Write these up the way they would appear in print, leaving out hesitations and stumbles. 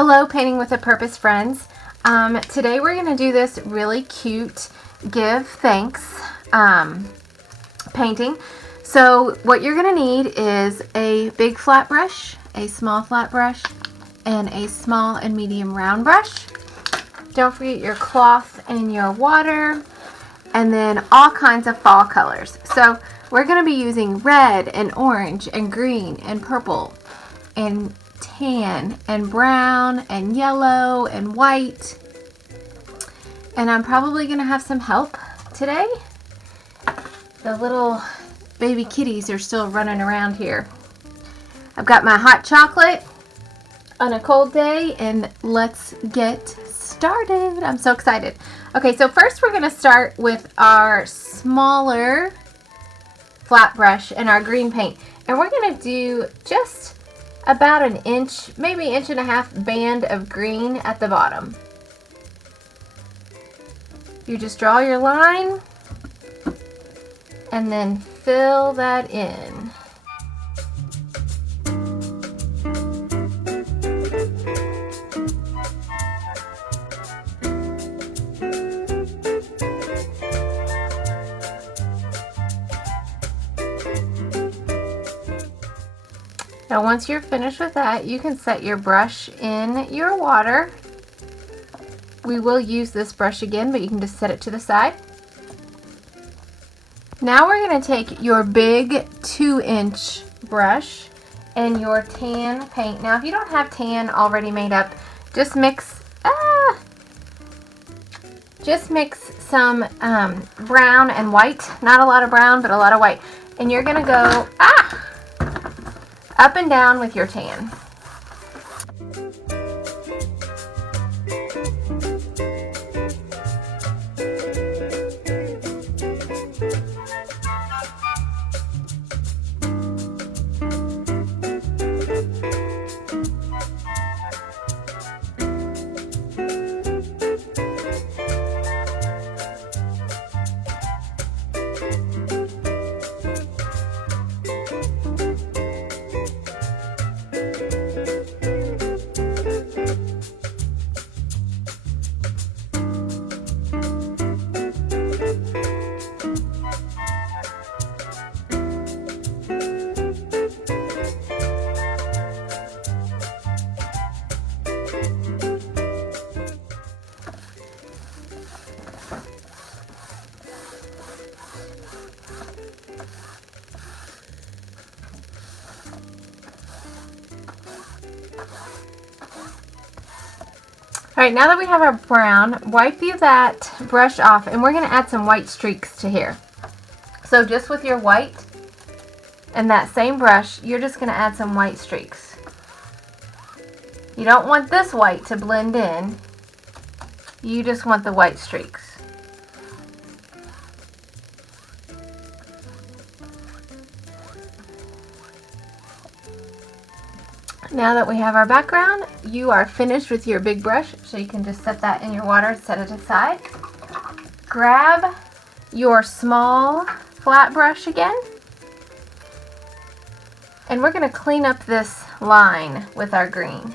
Hello, Painting with a Purpose friends. Today we're going to do this really cute give thanks painting. So what you're going to need is a big flat brush, a small flat brush, and a small and medium round brush. Don't forget your cloth and your water, and then all kinds of fall colors. So we're going to be using red and orange and green and purple and tan and brown and yellow and white. And I'm probably going to have some help today. The little baby kitties are still running around here. I've got my hot chocolate on a cold day, and let's get started. I'm so excited. Okay, so first we're going to start with our smaller flat brush and our green paint. And we're going to do just about an inch, maybe inch and a half band of green at the bottom. You just draw your line and then fill that in. Now once you're finished with that, you can set your brush in your water. We will use this brush again, but you can just set it to the side. Now we're going to take your big 2-inch brush and your tan paint. Now if you don't have tan already made up, just mix some brown and white. Not a lot of brown, but a lot of white. And you're going to go up and down with your tan. All right, now that we have our brown, wipe that brush off, and we're going to add some white streaks to here. So just with your white and that same brush, you're just going to add some white streaks. You don't want this white to blend in. You just want the white streaks. Now that we have our background, you are finished with your big brush, so you can just set that in your water, set it aside. Grab your small flat brush again, and we're going to clean up this line with our green.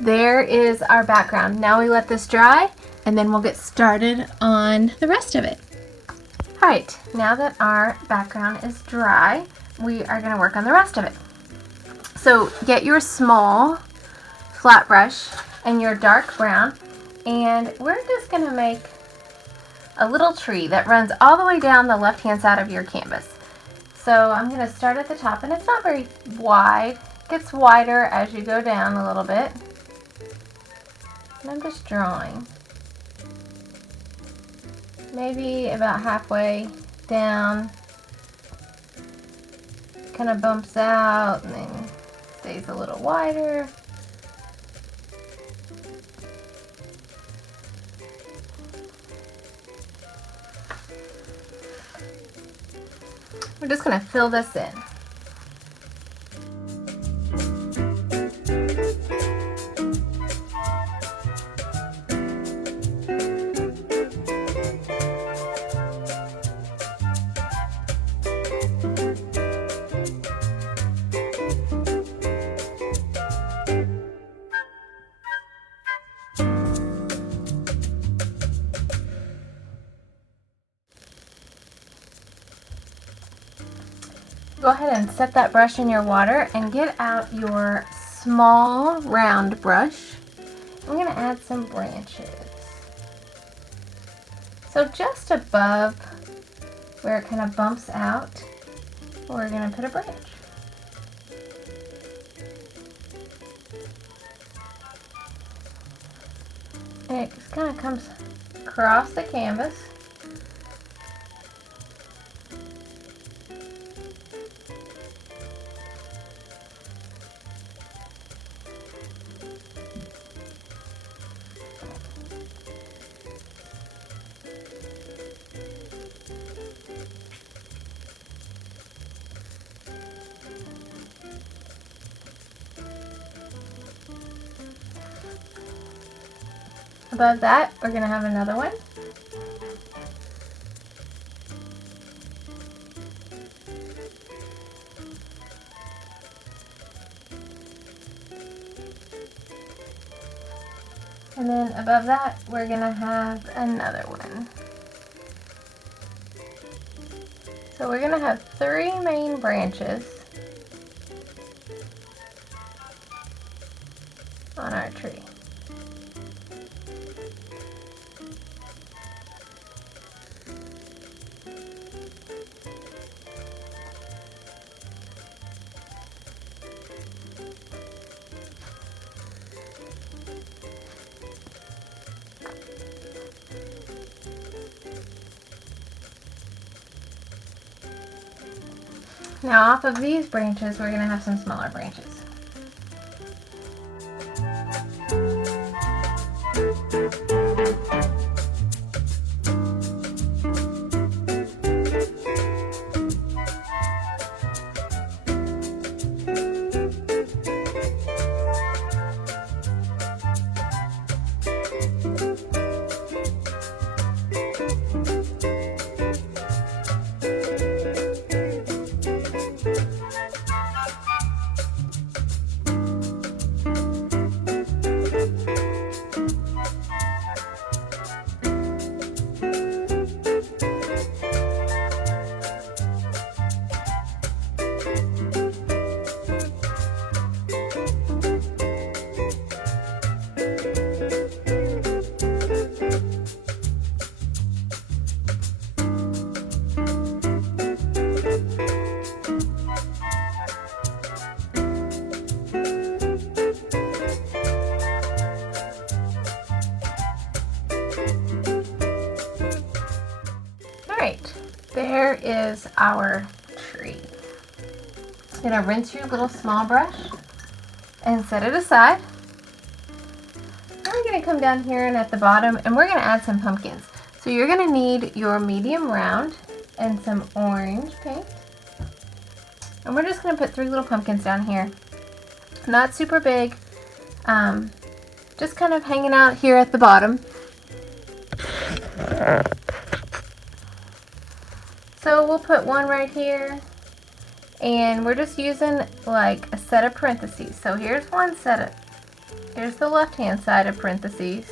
There is our background. Now we let this dry, and then we'll get started on the rest of it. All right, now that our background is dry, we are going to work on the rest of it. So get your small flat brush and your dark brown, and we're just going to make a little tree that runs all the way down the left-hand side of your canvas. So I'm going to start at the top, and it's not very wide. It gets wider as you go down a little bit. And I'm just drawing. Maybe about halfway down. Kind of bumps out and then stays a little wider. We're just going to fill this in. Go ahead and set that brush in your water and get out your small round brush. I'm going to add some branches. So just above where it kind of bumps out, we're going to put a branch. And it just kind of comes across the canvas. Above that, we're going to have another one. And then above that, we're going to have another one. So we're going to have 3 main branches on our tree. Now off of these branches, we're going to have some smaller branches. Alright, there is our tree. You're going to rinse your little small brush and set it aside. Then we're going to come down here and at the bottom and we're going to add some pumpkins. So you're going to need your medium round and some orange paint. And we're just going to put 3 little pumpkins down here. Not super big, just kind of hanging out here at the bottom. So we'll put one right here, and we're just using like a set of parentheses. So here's one set of, here's the left hand side of parentheses.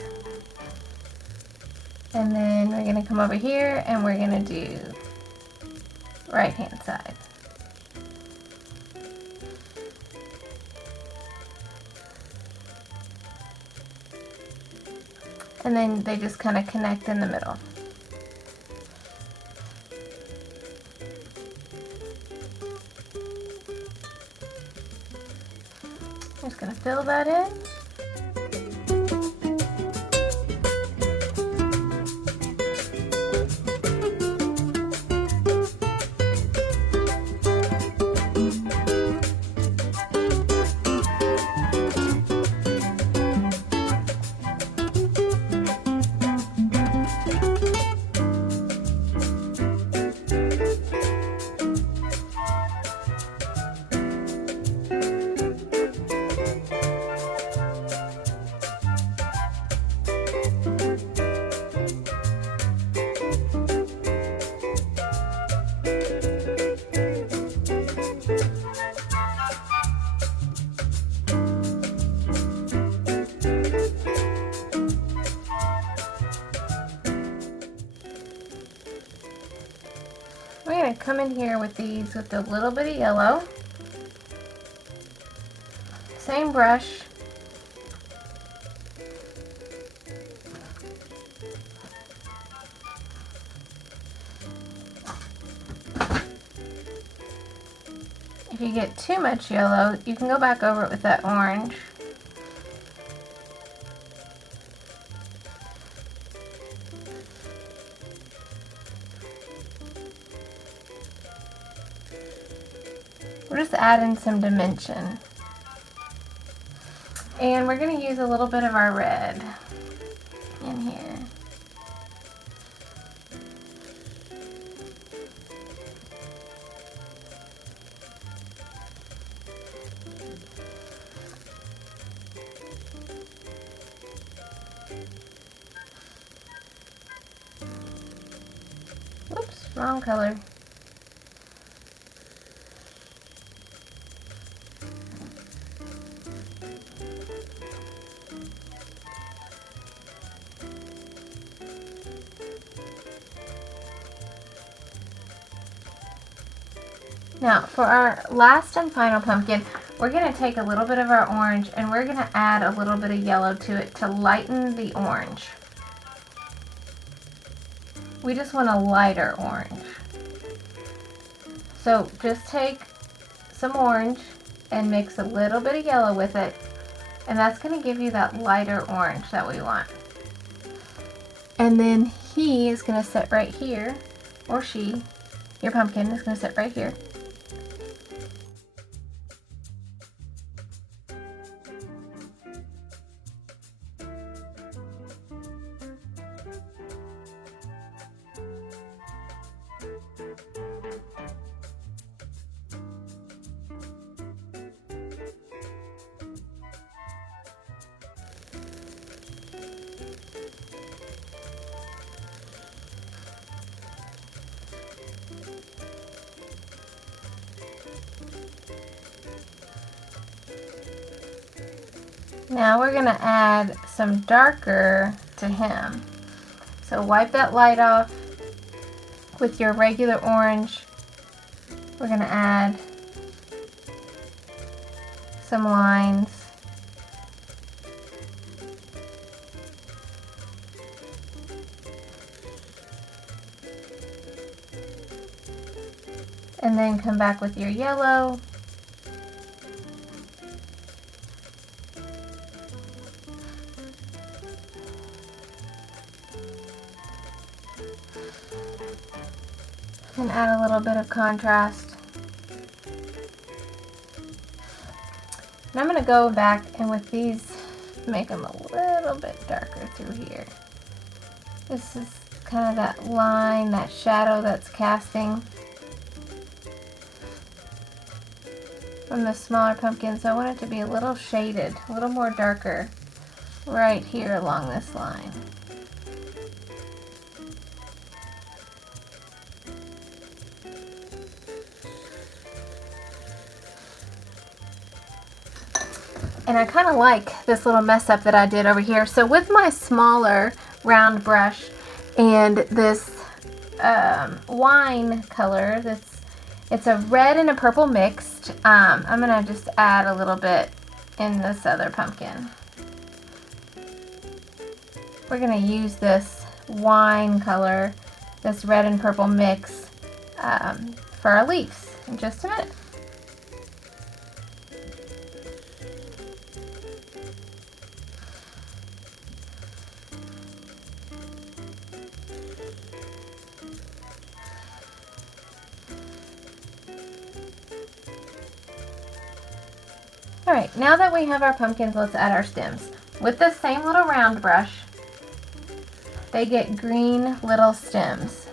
And then we're going to come over here and we're going to do right hand side. And then they just kind of connect in the middle. I'm just going to fill that in. We're going to come in here with these with a little bit of yellow. Same brush. If you get too much yellow, you can go back over it with that orange. We're just adding some dimension. And we're going to use a little bit of our red in here. Oops, wrong color. Now, for our last and final pumpkin, we're going to take a little bit of our orange and we're going to add a little bit of yellow to it to lighten the orange. We just want a lighter orange. So just take some orange and mix a little bit of yellow with it, and that's going to give you that lighter orange that we want. And then he is going to sit right here, or she, your pumpkin is going to sit right here. Now we're going to add some darker to him. So wipe that light off with your regular orange. We're going to add some lines. And then come back with your yellow. And add a little bit of contrast. And I'm going to go back and with these make them a little bit darker through here. This is kind of that line, that shadow that's casting from the smaller pumpkin. So I want it to be a little shaded, a little more darker right here along this line. And I kind of like this little mess up that I did over here. So with my smaller round brush and this wine color, it's a red and a purple mixed. I'm going to just add a little bit in this other pumpkin. We're going to use this wine color, this red and purple mix for our leaves in just a minute. Alright, now that we have our pumpkins, let's add our stems. With the same little round brush, they get green little stems.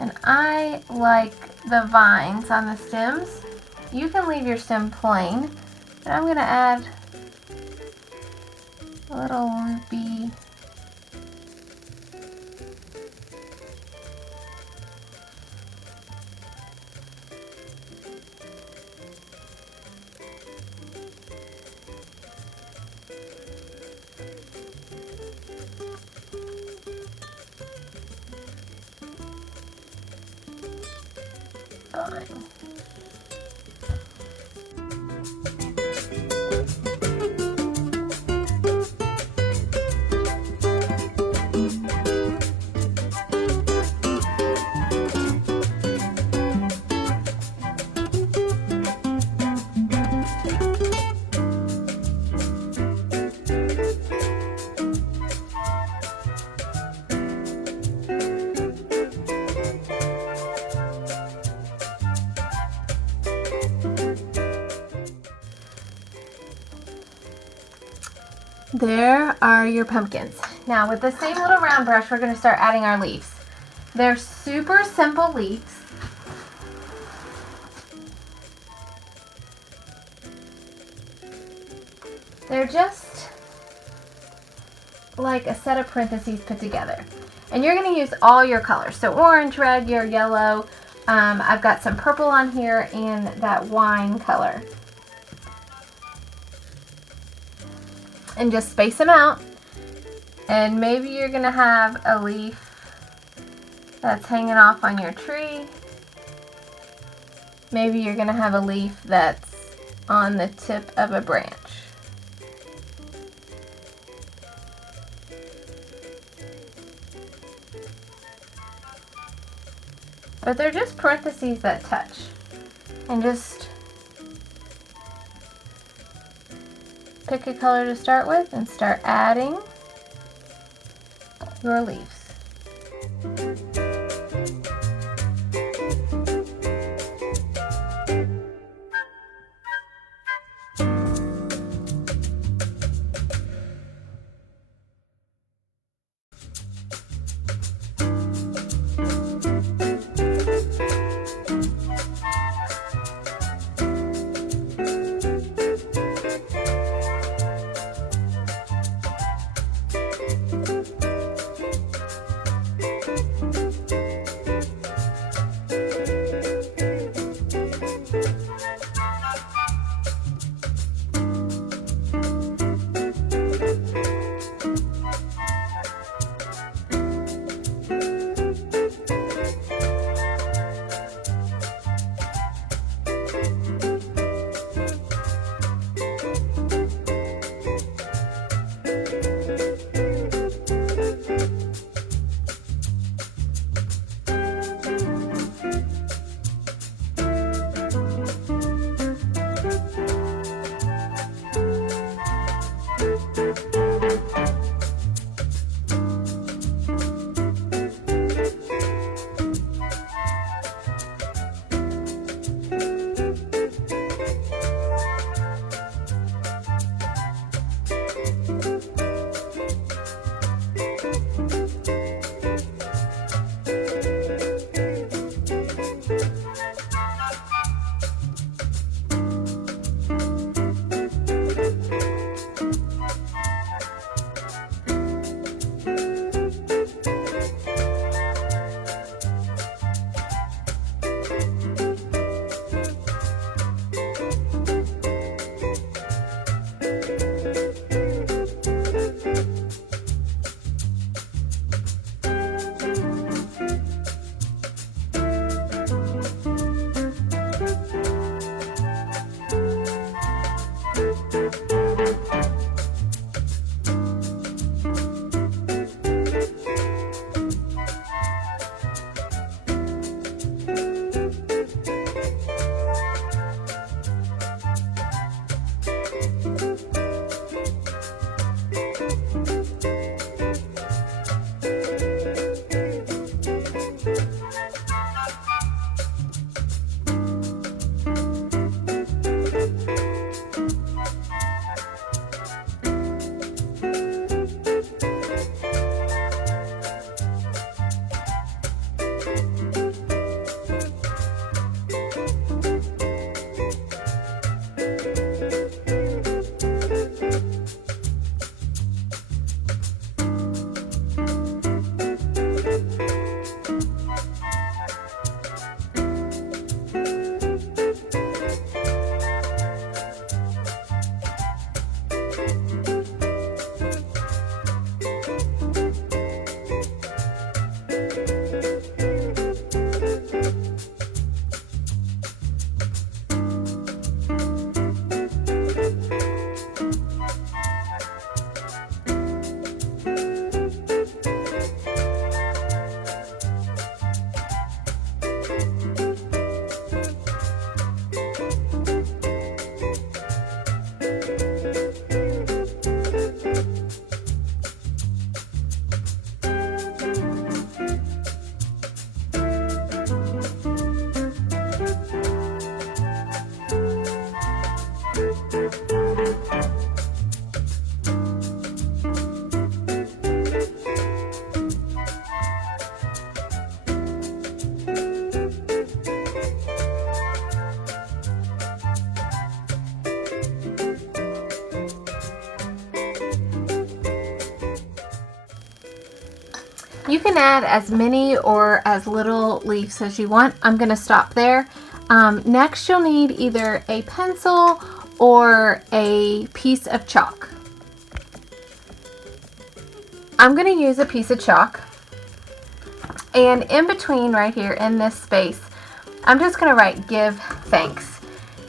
And I like the vines on the stems. You can leave your stem plain, but I'm going to add a little loopy . There are your pumpkins. Now with the same little round brush, we're going to start adding our leaves. They're super simple leaves. They're just like a set of parentheses put together. And you're going to use all your colors. So orange, red, your yellow. I've got some purple on here and that wine color. And just space them out. And maybe you're going to have a leaf that's hanging off on your tree. Maybe you're going to have a leaf that's on the tip of a branch. But they're just parentheses that touch. And just pick a color to start with and start adding your leaves. You can add as many or as little leaves as you want. I'm going to stop there. Next, you'll need either a pencil or a piece of chalk. I'm going to use a piece of chalk. And in between right here in this space, I'm just going to write "Give thanks."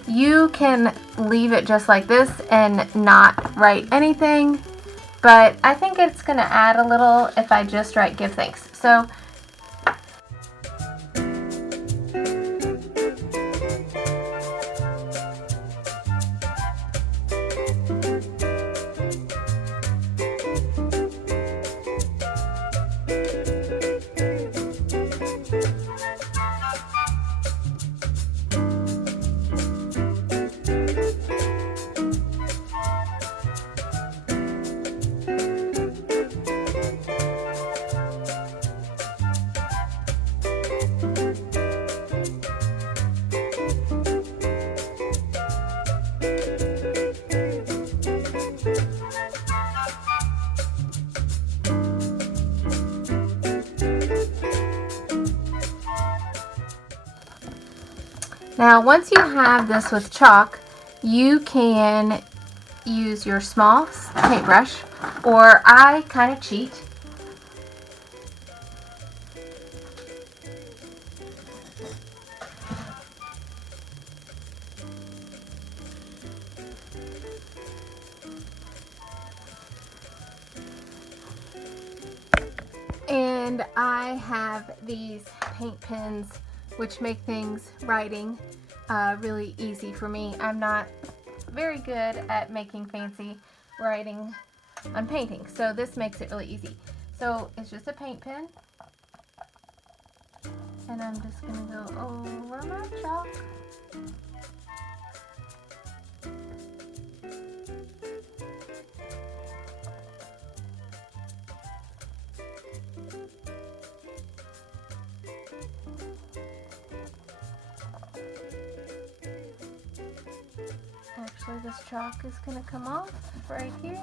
You can leave it just like this and not write anything, but I think it's going to add a little if I just write "Give thanks." So now, once you have this with chalk, you can use your small paintbrush, or I kind of cheat. And I have these paint pens, which make writing really easy for me. I'm not very good at making fancy writing on painting, so this makes it really easy. So it's just a paint pen, and I'm just going to go over my chalk. Actually, this chalk is going to come off right here.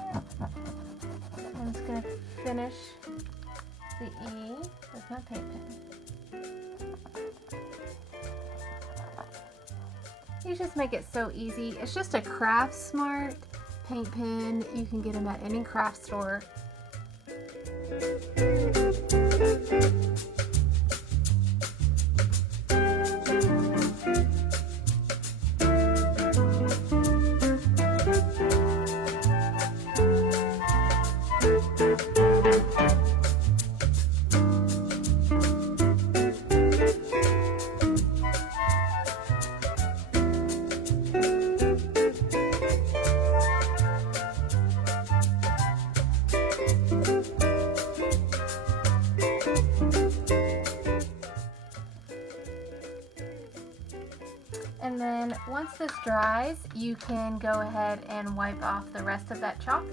I'm just going to finish the E with my paint pen. You just make it so easy. It's just a Craft Smart paint pen. You can get them at any craft store. And then once this dries, you can go ahead and wipe off the rest of that chalk.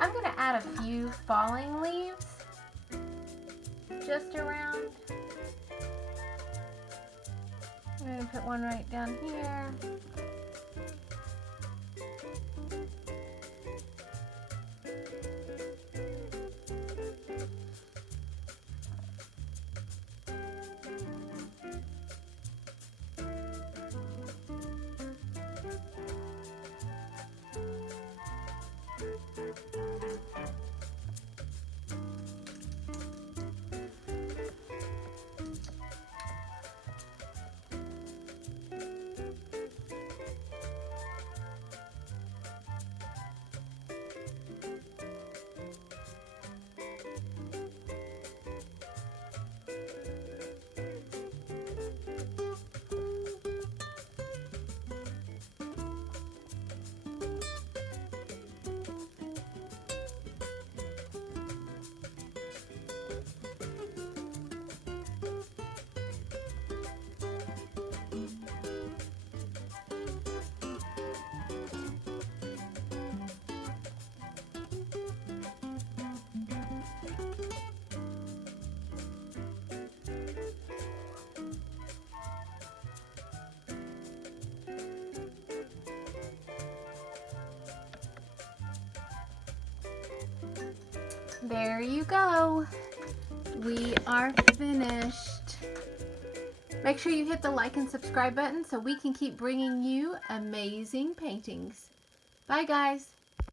I'm going to add a few falling leaves just around. I'm going to put one right down here. There you go. we are finished. Make sure you hit the like and subscribe button so we can keep bringing you amazing paintings. Bye, guys.